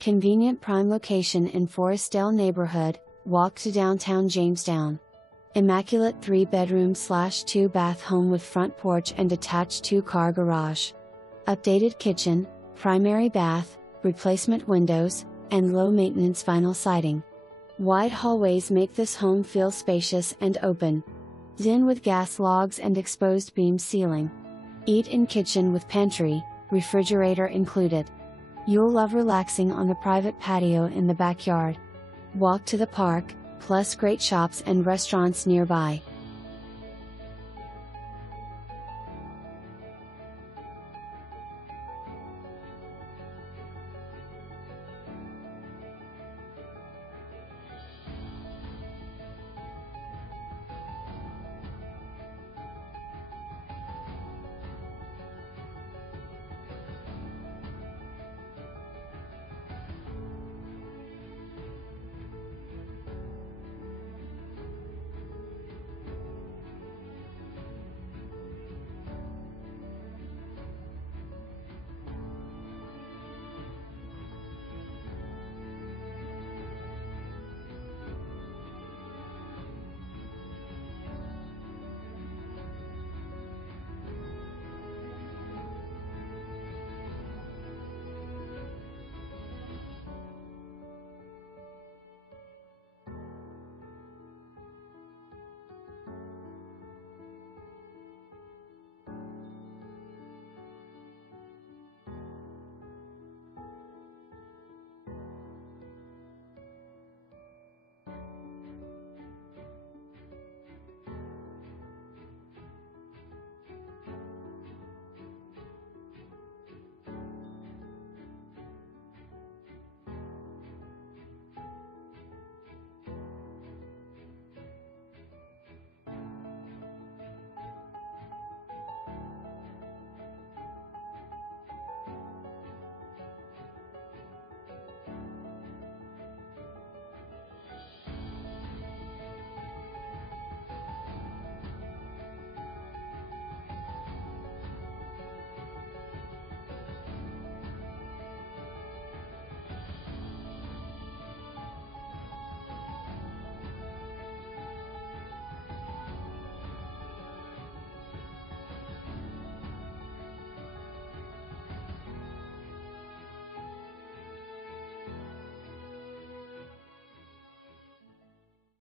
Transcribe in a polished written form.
Convenient prime location in Forestdale neighborhood, walk to downtown Jamestown. Immaculate 3-bedroom/2-bath home with front porch and detached 2-car garage. Updated kitchen, primary bath, replacement windows, and low-maintenance vinyl siding. Wide hallways make this home feel spacious and open. Den with gas logs and exposed beam ceiling. Eat-in kitchen with pantry, refrigerator included. You'll love relaxing on the private patio in the backyard. Walk to the park, plus great shops and restaurants nearby.